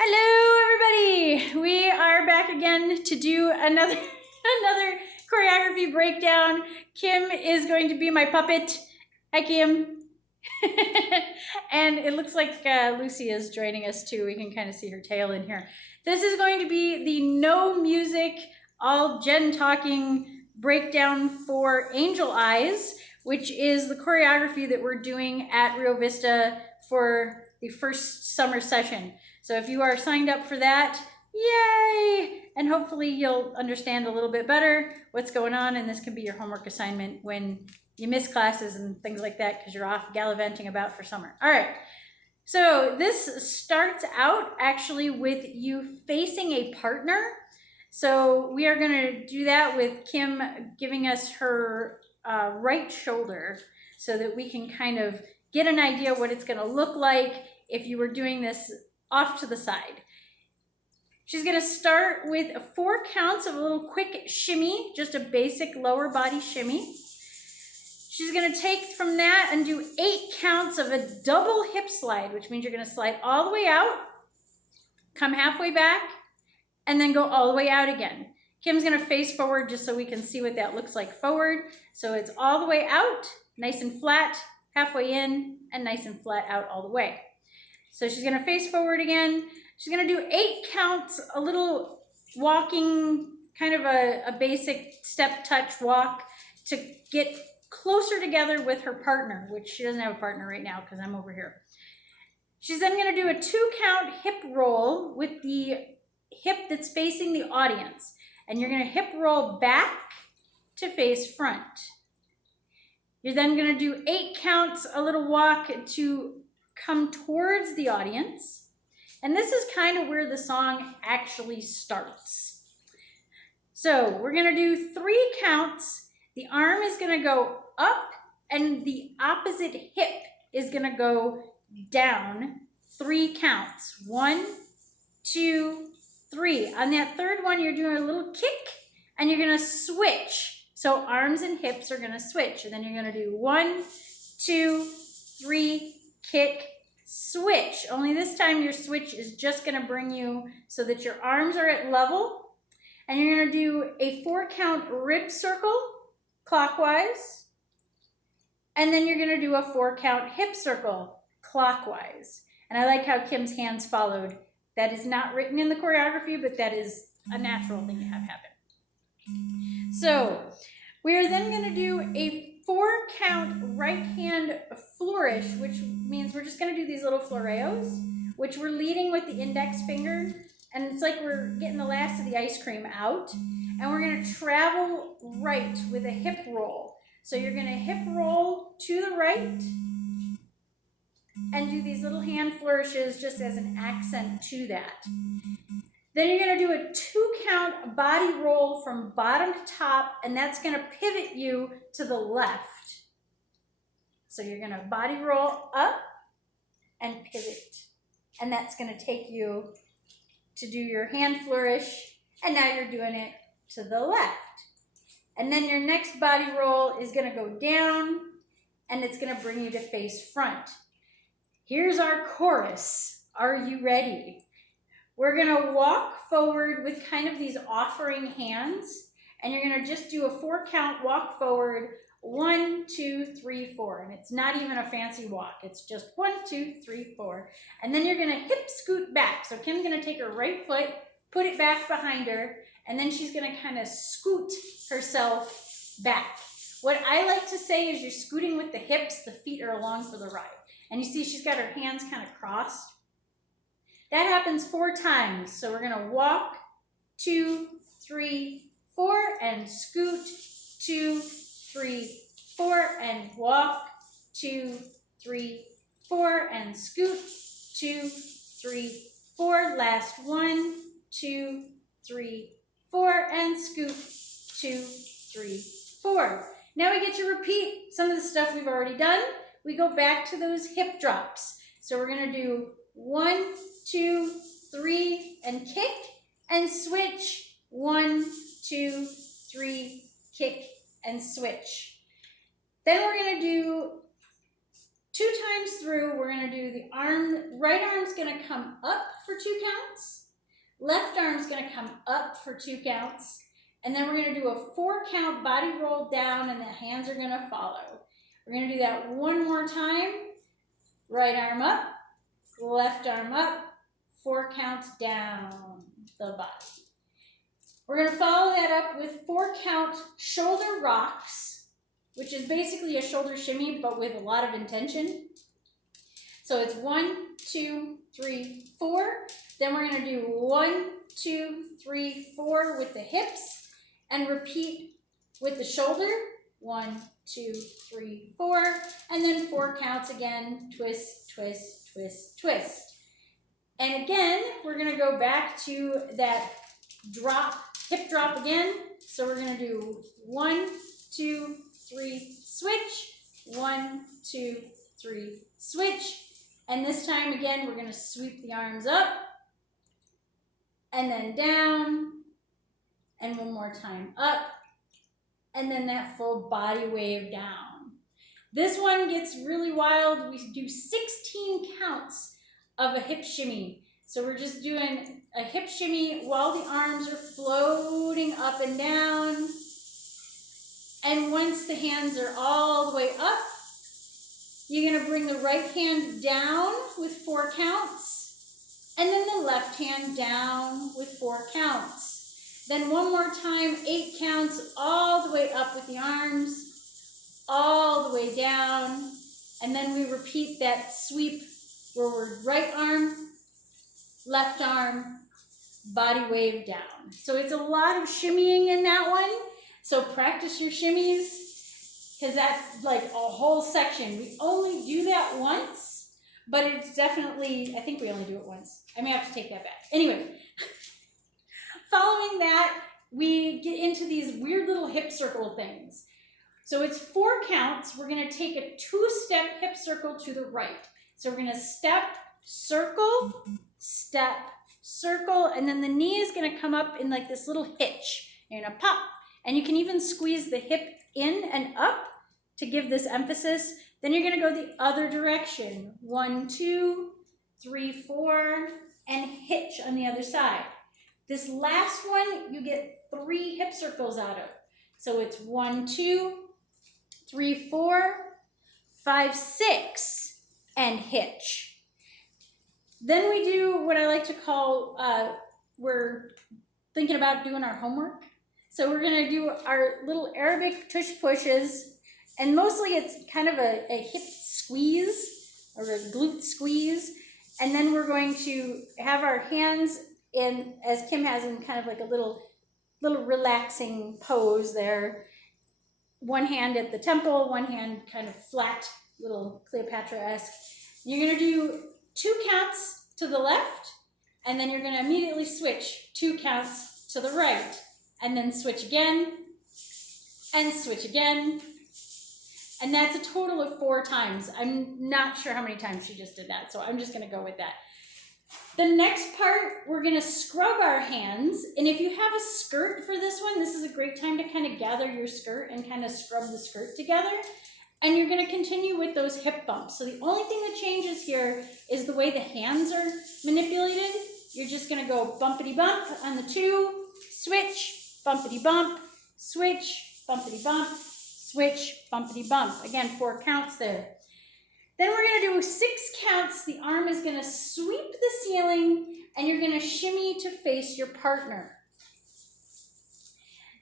Hello, everybody. We are back again to do another choreography breakdown. Kim is going to be my puppet. Hi, Kim. And it looks like Lucy is joining us too. We can kind of see her tail in here. This is going to be the no music, all Jen talking breakdown for Angel Eyes, which is the choreography that we're doing at Rio Vista for the first summer session. So if you are signed up for that, yay! And hopefully you'll understand a little bit better what's going on, and this can be your homework assignment when you miss classes and things like that because you're off gallivanting about for summer. All right, so this starts out actually with you facing a partner. So we are gonna do that with Kim giving us her right shoulder so that we can kind of get an idea what it's gonna look like if you were doing this off to the side. She's gonna start with 4 counts of a little quick shimmy, just a basic lower body shimmy. She's gonna take from that and do 8 counts of a double hip slide, which means you're gonna slide all the way out, come halfway back, and then go all the way out again. Kim's gonna face forward just so we can see what that looks like forward. So it's all the way out, nice and flat, halfway in, and nice and flat out all the way. So she's gonna face forward again. She's gonna do 8 counts, a little walking, kind of a basic step touch walk to get closer together with her partner, which she doesn't have a partner right now because I'm over here. She's then gonna do a 2 count hip roll with the hip that's facing the audience. And you're gonna hip roll back to face front. You're then gonna do 8 counts, a little walk to come towards the audience. And this is kind of where the song actually starts. So we're gonna do 3 counts. The arm is gonna go up and the opposite hip is gonna go down. 3 counts. 1, 2, 3. On that third one, you're doing a little kick and you're gonna switch. So arms and hips are gonna switch. And then you're gonna do 1, 2, 3, kick, switch. Only this time your switch is just gonna bring you so that your arms are at level. And you're gonna do a 4 count rib circle clockwise. And then you're gonna do a 4 count hip circle clockwise. And I like how Kim's hands followed. That is not written in the choreography, but that is a natural thing to have happen. So we are then gonna do a 4 count right hand flourish, which means we're just gonna do these little floreos, which we're leading with the index finger. And it's like we're getting the last of the ice cream out. And we're gonna travel right with a hip roll. So you're gonna hip roll to the right and do these little hand flourishes just as an accent to that. Then you're gonna do a 2 count body roll from bottom to top, and that's gonna pivot you to the left. So you're gonna body roll up and pivot. And that's gonna take you to do your hand flourish, and now you're doing it to the left. And then your next body roll is gonna go down, and it's gonna bring you to face front. Here's our chorus. Are you ready? We're gonna walk forward with kind of these offering hands, and you're gonna just do a 4 count walk forward, 1, 2, 3, 4. And it's not even a fancy walk. It's just 1, 2, 3, 4. And then you're gonna hip scoot back. So Kim's gonna take her right foot, put it back behind her, and then she's gonna kind of scoot herself back. What I like to say is you're scooting with the hips, the feet are along for the ride. And you see she's got her hands kind of crossed. That happens 4 times. So we're gonna walk, 2, 3, 4, and scoot, 2, 3, 4, and walk, 2, 3, 4, and scoot, 2, 3, 4. Last 1, 2, 3, 4, and scoot, 2, 3, 4. Now we get to repeat some of the stuff we've already done. We go back to those hip drops. So we're gonna do 1, 2, 3, and kick, and switch, 1, 2, 3, kick, and switch. Then we're gonna do 2 times through, we're gonna do the arm, right arm's gonna come up for 2 counts, left arm's gonna come up for 2 counts, and then we're gonna do a 4 count body roll down and the hands are gonna follow. We're gonna do that one more time. Right arm up, left arm up, 4 counts down the body. We're gonna follow that up with 4 count shoulder rocks, which is basically a shoulder shimmy, but with a lot of intention. So it's 1, 2, 3, 4. Then we're gonna do 1, 2, 3, 4 with the hips and repeat with the shoulder. 1, 2, 3, 4, and then 4 counts again, twist, twist, twist, twist. And again, we're gonna go back to that drop, hip drop again. So we're gonna do 1, 2, 3, switch, 1, 2, 3, switch. And this time again, we're gonna sweep the arms up and then down, and one more time up, and then that full body wave down. This one gets really wild. We do 16 counts of a hip shimmy. So we're just doing a hip shimmy while the arms are floating up and down. And once the hands are all the way up, you're gonna bring the right hand down with 4 counts, and then the left hand down with 4 counts. Then one more time, 8 counts all the way up with the arms, all the way down, and then we repeat that sweep where we're right arm, left arm, body wave down. So it's a lot of shimmying in that one. So practice your shimmies, because that's like a whole section. We only do that once, but it's definitely, I think we only do it once. I may have to take that back. Anyway, following that, we get into these weird little hip circle things. So it's 4 counts. We're gonna take a 2-step hip circle to the right. So we're gonna step, circle, step, circle, and then the knee is gonna come up in like this little hitch. You're gonna pop, and you can even squeeze the hip in and up to give this emphasis. Then you're gonna go the other direction. 1, 2, 3, 4, and hitch on the other side. This last one, you get 3 hip circles out of. So it's 1, 2, 3, 4, 5, 6, and hitch. Then we do what I like to call, we're thinking about doing our homework. So we're gonna do our little Arabic tush pushes, and mostly it's kind of a hip squeeze or a glute squeeze. And then we're going to have our hands in, as Kim has, in kind of like a little relaxing pose there. One hand at the temple, one hand kind of flat, little Cleopatra-esque. You're gonna do 2 counts to the left, and then you're gonna immediately switch 2 counts to the right, and then switch again, and switch again. And that's a total of 4 times. I'm not sure how many times she just did that, so I'm just gonna go with that. The next part, we're gonna scrub our hands, and if you have a skirt for this one, this is a great time to kind of gather your skirt and kind of scrub the skirt together. And you're gonna continue with those hip bumps. So the only thing that changes here is the way the hands are manipulated. You're just gonna go bumpity bump on the 2, switch, bumpity bump, switch, bumpity bump, switch, bumpity bump. Again, 4 counts there. Then we're gonna do 6 counts. The arm is gonna sweep the ceiling, and you're gonna shimmy to face your partner.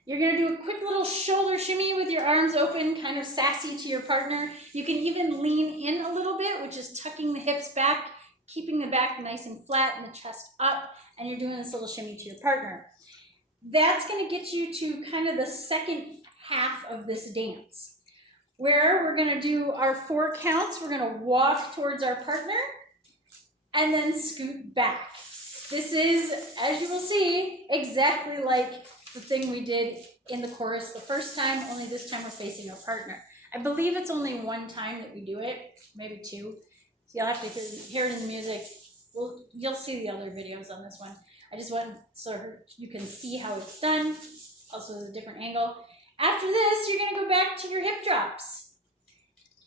You're gonna do a quick little shoulder shimmy with your arms open, kind of sassy to your partner. You can even lean in a little bit, which is tucking the hips back, keeping the back nice and flat and the chest up, and you're doing this little shimmy to your partner. That's gonna get you to kind of the second half of this dance, where we're gonna do our 4 counts. We're gonna walk towards our partner and then scoot back. This is, as you will see, exactly like the thing we did in the chorus the first time, only this time we're facing our partner. I believe it's only 1 time that we do it, maybe 2. So you'll have to hear it in the music. Well, you'll see the other videos on this one. I just want so you can see how it's done, also a different angle. After this, you're gonna go back to your hip drops.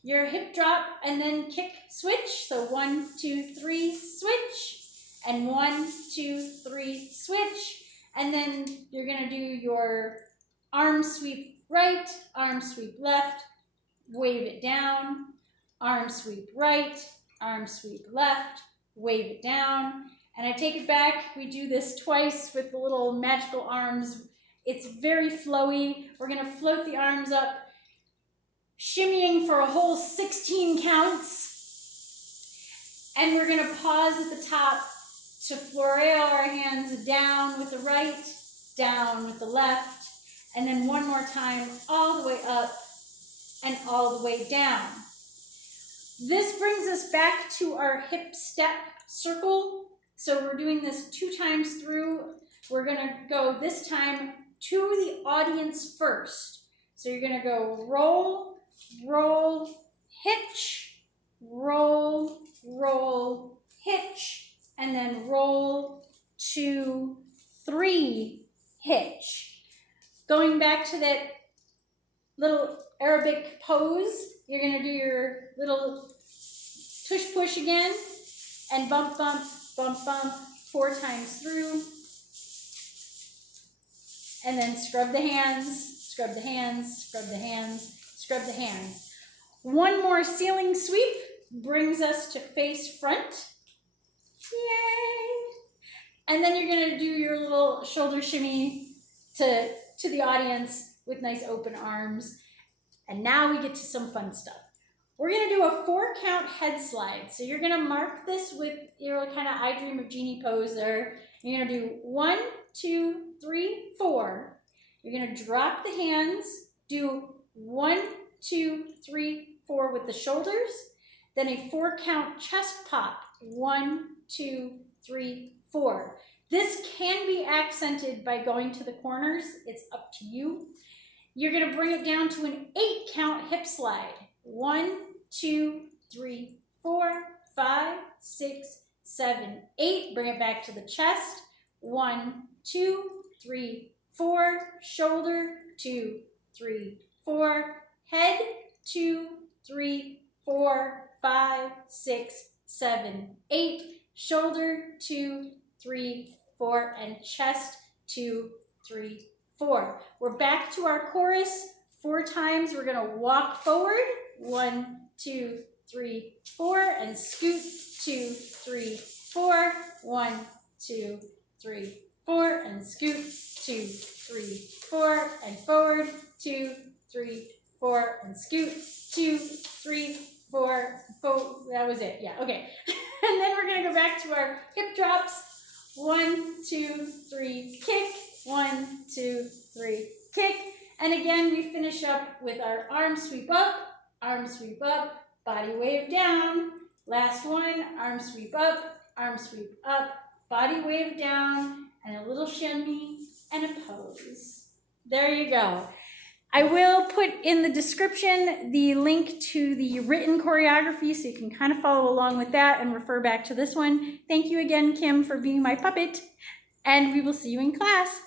your hip drop and then kick switch. So 1, 2, 3, switch, and 1, 2, 3, switch. And then you're gonna do your arm sweep right, arm sweep left, wave it down, arm sweep right, arm sweep left, wave it down. And I take it back. We do this twice with the little magical arms. It's very flowy. We're gonna float the arms up, shimmying for a whole 16 counts. And we're gonna pause at the top to floreo our hands down with the right, down with the left, and then one more time, all the way up and all the way down. This brings us back to our hip step circle. So we're doing this 2 times through. We're gonna go this time to the audience first. So you're gonna go roll, roll, hitch, roll, roll, hitch, and then roll, 2, 3, hitch. Going back to that little Arabic pose, you're gonna do your little tush push again, and bump, bump, bump, bump, 4 times through. And then scrub the hands, scrub the hands, scrub the hands, scrub the hands. One more ceiling sweep brings us to face front. Yay! And then you're gonna do your little shoulder shimmy to the audience with nice open arms. And now we get to some fun stuff. We're gonna do a 4 count head slide. So you're gonna mark this with your kind of I Dream of Jeannie pose there. You're gonna do 1, 2, 3, 4. You're gonna drop the hands, do 1, 2, 3, 4 with the shoulders, then a 4 count chest pop, 1, 2, 3, 4. This can be accented by going to the corners. It's up to you. You're gonna bring it down to an 8 count hip slide. 1, 2, 3, 4, 5, 6, 7, 8. Bring it back to the chest. 1, 2, 3, 4. Shoulder, 2, 3, 4. Head, 2, 3, 4, 5, 6, 7, 8. Shoulder, 2, 3, 4. And chest, 2, 3, 4. We're back to our chorus 4 times. We're gonna walk forward. 1, 2, 3, 4, and scoot. 2, 3, 4. 1, 2, 3, 4, and scoot. 2, 3, 4, and forward. 2, 3, 4, and scoot. 2, 3, 4. That was it. Yeah. Okay. And then we're gonna go back to our hip drops. 1, 2, 3, kick. 1, 2, 3, kick. And again, we finish up with our arm sweep up, body wave down. Last one, arm sweep up, body wave down, and a little shimmy and a pose. There you go. I will put in the description the link to the written choreography so you can kind of follow along with that and refer back to this one. Thank you again, Kim, for being my puppet, and we will see you in class.